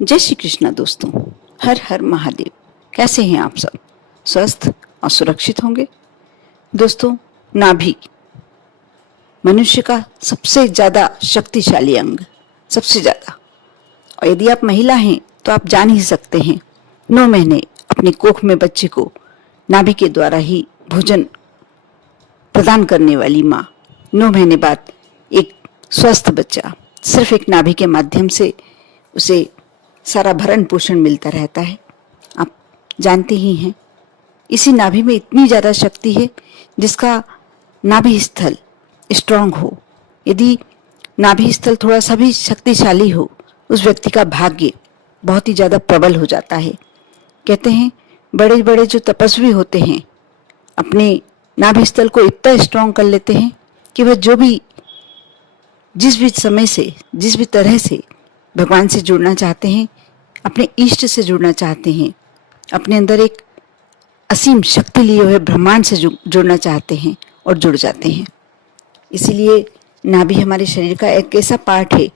जय श्री कृष्णा दोस्तों। हर हर महादेव। कैसे हैं आप सब? स्वस्थ और सुरक्षित होंगे। दोस्तों, नाभि मनुष्य का सबसे ज्यादा शक्तिशाली अंग, सबसे ज्यादा। और यदि आप महिला हैं तो आप जान ही सकते हैं, 9 महीने अपने कोख में बच्चे को नाभि के द्वारा ही भोजन प्रदान करने वाली माँ, 9 महीने बाद एक स्वस्थ बच्चा सिर्फ एक नाभि के माध्यम से उसे सारा भरण पोषण मिलता रहता है। आप जानते ही हैं, इसी नाभि में इतनी ज्यादा शक्ति है जिसका नाभि स्थल स्ट्रांग हो, यदि नाभि स्थल थोड़ा सा भी शक्तिशाली हो, उस व्यक्ति का भाग्य बहुत ही ज्यादा प्रबल हो जाता है। कहते हैं बड़े बड़े जो तपस्वी होते हैं अपने नाभि स्थल को इतना स्ट्रांग कर लेते हैं कि वह जिस भी समय से, जिस भी तरह से भगवान से जुड़ना चाहते हैं, अपने इष्ट से जुड़ना चाहते हैं, अपने अंदर एक असीम शक्ति लिए हुए ब्रह्मांड से जुड़ना चाहते हैं और जुड़ जाते हैं। इसीलिए नाभि हमारे शरीर का एक ऐसा पार्ट है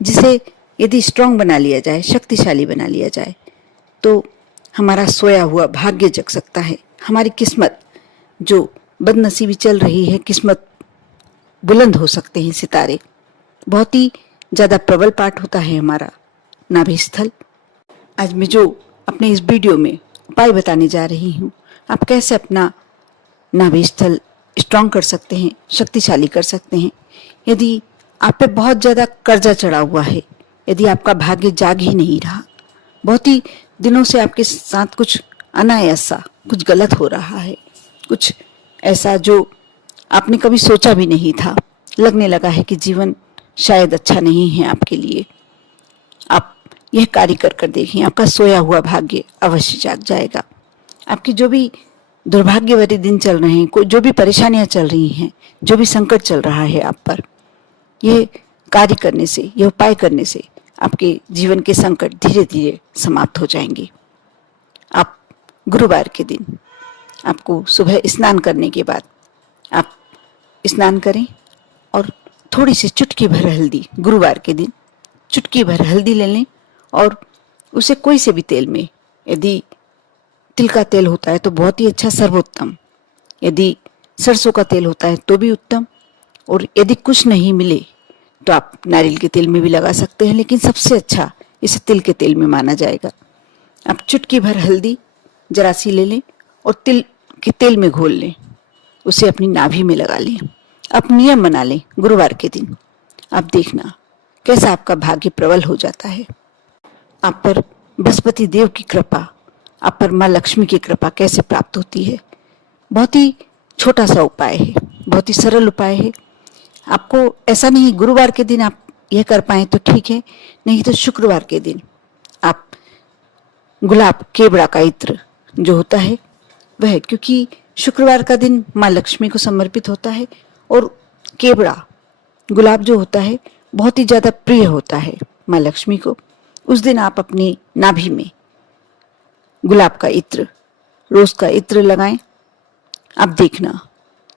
जिसे यदि स्ट्रांग बना लिया जाए, शक्तिशाली बना लिया जाए, तो हमारा सोया हुआ भाग्य जग सकता है। हमारी किस्मत जो बदनसीबी चल रही है, किस्मत बुलंद हो सकते हैं सितारे। बहुत ही ज्यादा प्रबल पार्ट होता है हमारा नाभि स्थल। आज मैं जो अपने इस वीडियो में उपाय बताने जा रही हूँ, आप कैसे अपना नाभि स्थल स्ट्रांग कर सकते हैं, शक्तिशाली कर सकते हैं। यदि आप पे बहुत ज्यादा कर्जा चढ़ा हुआ है, यदि आपका भाग्य जाग ही नहीं रहा, बहुत ही दिनों से आपके साथ कुछ अनायासा कुछ गलत हो रहा है, कुछ ऐसा जो आपने कभी सोचा भी नहीं था, लगने लगा है कि जीवन शायद अच्छा नहीं है आपके लिए, आप यह कार्य कर देखें, आपका सोया हुआ भाग्य अवश्य जाग जाएगा। आपकी जो भी दुर्भाग्यवती दिन चल रहे हैं, जो भी परेशानियां चल रही हैं, जो भी संकट चल रहा है आप पर, यह कार्य करने से, यह उपाय करने से आपके जीवन के संकट धीरे धीरे समाप्त हो जाएंगे। आप गुरुवार के दिन आपको सुबह स्नान करने के बाद आप स्नान करें और थोड़ी सी चुटकी भर हल्दी, गुरुवार के दिन चुटकी भर हल्दी ले लें और उसे कोई से भी तेल में, यदि तिल का तेल होता है तो बहुत ही अच्छा, सर्वोत्तम, यदि सरसों का तेल होता है तो भी उत्तम, और यदि कुछ नहीं मिले तो आप नारियल के तेल में भी लगा सकते हैं, लेकिन सबसे अच्छा इसे तिल के तेल में माना जाएगा। आप चुटकी भर हल्दी जरा सी ले लें और तिल के तेल में घोल लें, उसे अपनी नाभि में लगा लें। आप नियम बना लें, गुरुवार के दिन आप देखना कैसा आपका भाग्य प्रबल हो जाता है। आप पर बृहस्पति देव की कृपा, आप पर माँ लक्ष्मी की कृपा कैसे प्राप्त होती है। बहुत ही छोटा सा उपाय है, बहुत ही सरल उपाय है। आपको ऐसा नहीं गुरुवार के दिन आप यह कर पाए तो ठीक है, नहीं तो शुक्रवार के दिन आप गुलाब केवड़ा का इत्र जो होता है वह, क्योंकि शुक्रवार का दिन माँ लक्ष्मी को समर्पित होता है और केवड़ा गुलाब जो होता है बहुत ही ज्यादा प्रिय होता है माँ लक्ष्मी को। उस दिन आप अपनी नाभि में गुलाब का इत्र, रोज का इत्र लगाएं। आप देखना,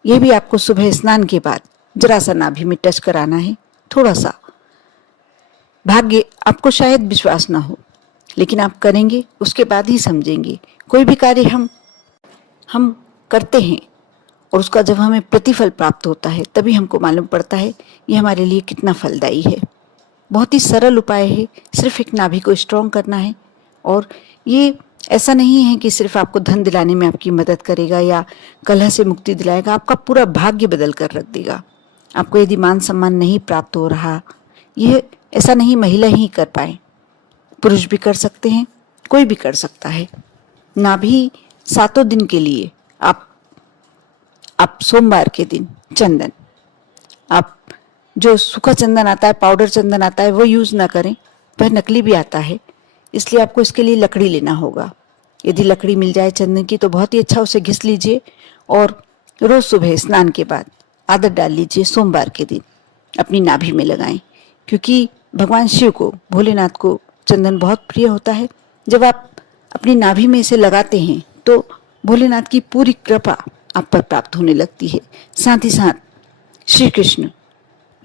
यह भी आपको सुबह स्नान के बाद जरा सा नाभि में टच कराना है, थोड़ा सा। भाग्य आपको शायद विश्वास ना हो, लेकिन आप करेंगे उसके बाद ही समझेंगे। कोई भी कार्य हम करते हैं और उसका जब हमें प्रतिफल प्राप्त होता है तभी हमको मालूम पड़ता है ये हमारे लिए कितना फलदायी है। बहुत ही सरल उपाय है, सिर्फ एक नाभि को स्ट्रांग करना है। और ये ऐसा नहीं है कि सिर्फ आपको धन दिलाने में आपकी मदद करेगा या कलह से मुक्ति दिलाएगा, आपका पूरा भाग्य बदल कर रख देगा। आपको यदि मान सम्मान नहीं प्राप्त हो रहा, यह ऐसा नहीं महिला ही कर पाए, पुरुष भी कर सकते हैं, कोई भी कर सकता है। नाभि 7 दिन के लिए आप सोमवार के दिन चंदन, आप जो सूखा चंदन आता है, पाउडर चंदन आता है, वो यूज ना करें, वह नकली भी आता है, इसलिए आपको इसके लिए लकड़ी लेना होगा। यदि लकड़ी मिल जाए चंदन की तो बहुत ही अच्छा, उसे घिस लीजिए और रोज सुबह स्नान के बाद आदत डाल लीजिए, सोमवार के दिन अपनी नाभि में लगाएं, क्योंकि भगवान शिव को, भोलेनाथ को चंदन बहुत प्रिय होता है। जब आप अपनी नाभि में इसे लगाते हैं तो भोलेनाथ की पूरी कृपा आप पर प्राप्त होने लगती है। साथ ही साथ श्री कृष्ण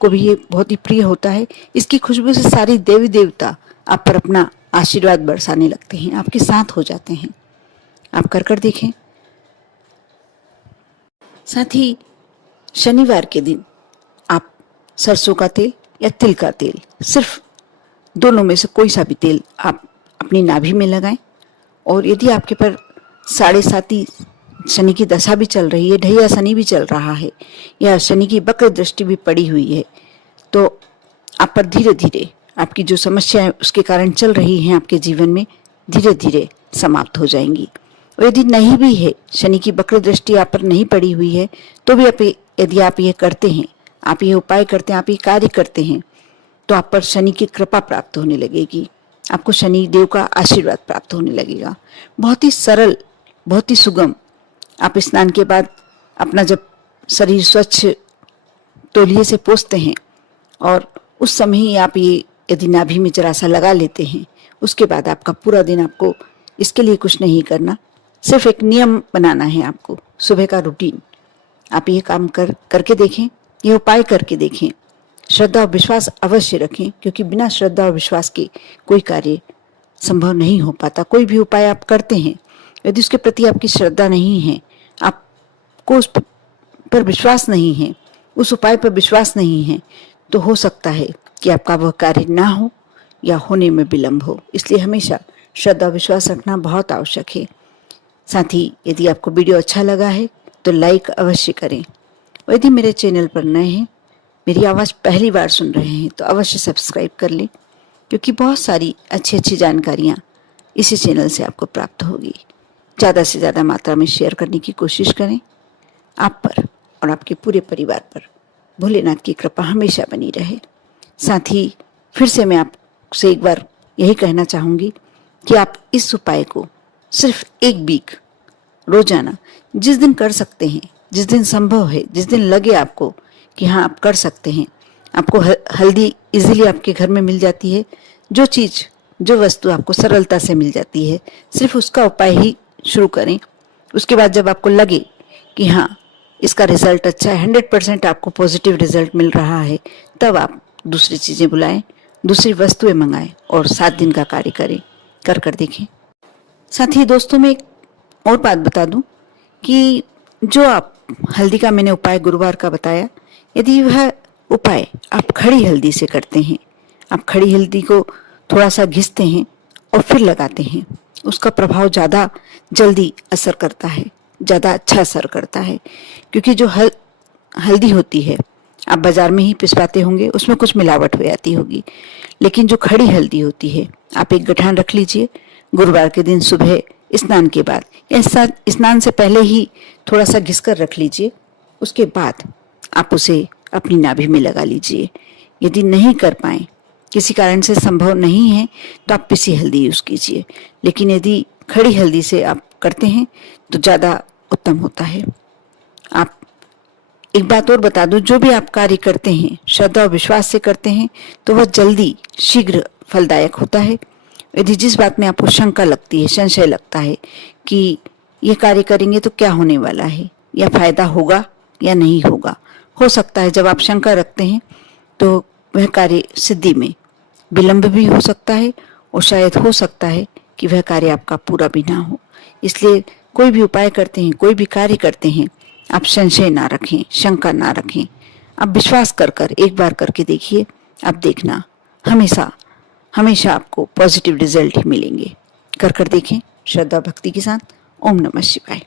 को भी ये बहुत ही प्रिय होता है। इसकी खुशबू से सारी देवी देवता आप पर अपना आशीर्वाद बरसाने लगते हैं, आपके साथ हो जाते हैं। आप कर देखें। साथ ही शनिवार के दिन आप सरसों का तेल या तिल का तेल, सिर्फ दोनों में से कोई सा भी तेल आप अपनी नाभि में लगाएं। और यदि आपके पर 7.5 शनि की दशा भी चल रही है, ढैया शनि भी चल रहा है, या शनि की वक्र दृष्टि भी पड़ी हुई है, तो आप पर धीरे धीरे आपकी जो समस्याएं उसके कारण चल रही हैं आपके जीवन में, धीरे धीरे समाप्त हो जाएंगी। और यदि नहीं भी है, शनि की वक्र दृष्टि आप पर नहीं पड़ी हुई है, तो भी यदि आप ये करते हैं, आप ये उपाय करते हैं, आप ये कार्य करते हैं, तो आप पर शनि की कृपा प्राप्त होने लगेगी, आपको शनि देव का आशीर्वाद प्राप्त होने लगेगा। बहुत ही सरल, बहुत ही सुगम। आप स्नान के बाद अपना जब शरीर स्वच्छ तौलिए से पोंछते हैं और उस समय ही आप ये यदि नाभि में जरा सा लगा लेते हैं, उसके बाद आपका पूरा दिन, आपको इसके लिए कुछ नहीं करना, सिर्फ एक नियम बनाना है आपको, सुबह का रूटीन। आप ये काम करके देखें, ये उपाय करके देखें। श्रद्धा और विश्वास अवश्य रखें, क्योंकि बिना श्रद्धा और विश्वास के कोई कार्य संभव नहीं हो पाता। कोई भी उपाय आप करते हैं, यदि उसके प्रति आपकी श्रद्धा नहीं है, आपको उस पर विश्वास नहीं है, उस उपाय पर विश्वास नहीं है, तो हो सकता है कि आपका वह कार्य ना हो या होने में विलंब हो। इसलिए हमेशा श्रद्धा विश्वास रखना बहुत आवश्यक है। साथ ही यदि आपको वीडियो अच्छा लगा है तो लाइक अवश्य करें। और यदि मेरे चैनल पर नए हैं, मेरी आवाज़ पहली बार सुन रहे हैं, तो अवश्य सब्सक्राइब कर लें, क्योंकि बहुत सारी अच्छी अच्छी जानकारियाँ इसी चैनल से आपको प्राप्त होगी। ज़्यादा से ज़्यादा मात्रा में शेयर करने की कोशिश करें। आप पर और आपके पूरे परिवार पर भोलेनाथ की कृपा हमेशा बनी रहे। साथ ही फिर से मैं आपसे एक बार यही कहना चाहूँगी कि आप इस उपाय को सिर्फ 1 वीक रोजाना, जिस दिन कर सकते हैं, जिस दिन संभव है, जिस दिन लगे आपको कि हाँ आप कर सकते हैं, आपको हल्दी इजीली आपके घर में मिल जाती है, जो चीज़, जो वस्तु आपको सरलता से मिल जाती है, सिर्फ उसका उपाय ही शुरू करें। उसके बाद जब आपको लगे कि हाँ इसका रिजल्ट अच्छा है, 100% आपको पॉजिटिव रिजल्ट मिल रहा है, तब आप दूसरी चीज़ें बुलाएं, दूसरी वस्तुएं मंगाएं और 7 दिन का कार्य करें, कर देखें। साथ ही दोस्तों में एक और बात बता दूं कि जो आप हल्दी का मैंने उपाय गुरुवार का बताया, यदि वह उपाय आप खड़ी हल्दी से करते हैं, आप खड़ी हल्दी को थोड़ा सा घिसते हैं और फिर लगाते हैं, उसका प्रभाव ज़्यादा जल्दी असर करता है, ज़्यादा अच्छा असर करता है। क्योंकि जो हल्दी होती है आप बाज़ार में ही पिसवाते होंगे, उसमें कुछ मिलावट हो जाती होगी, लेकिन जो खड़ी हल्दी होती है, आप एक गठान रख लीजिए, गुरुवार के दिन सुबह स्नान के बाद या स्नान से पहले ही थोड़ा सा घिस कर रख लीजिए। उसके बाद आप उसे अपनी नाभि में लगा लीजिए। यदि नहीं कर पाए, किसी कारण से संभव नहीं है, तो आप पिसी हल्दी यूज़ कीजिए, लेकिन यदि खड़ी हल्दी से आप करते हैं तो ज़्यादा उत्तम होता है। आप एक बात और बता दूं, जो भी आप कार्य करते हैं श्रद्धा और विश्वास से करते हैं तो वह जल्दी शीघ्र फलदायक होता है। यदि जिस बात में आपको शंका लगती है, संशय लगता है कि ये कार्य करेंगे तो क्या होने वाला है, या फायदा होगा या नहीं होगा, हो सकता है जब आप शंका रखते हैं तो वह कार्य सिद्धि में विलंब भी हो सकता है, और शायद हो सकता है कि वह कार्य आपका पूरा भी ना हो। इसलिए कोई भी उपाय करते हैं, कोई भी कार्य करते हैं, आप संशय ना रखें, शंका ना रखें, आप विश्वास कर एक बार करके देखिए। आप देखना हमेशा हमेशा आपको पॉजिटिव रिजल्ट ही मिलेंगे। कर देखें श्रद्धा भक्ति के साथ। ओम नमः शिवाय।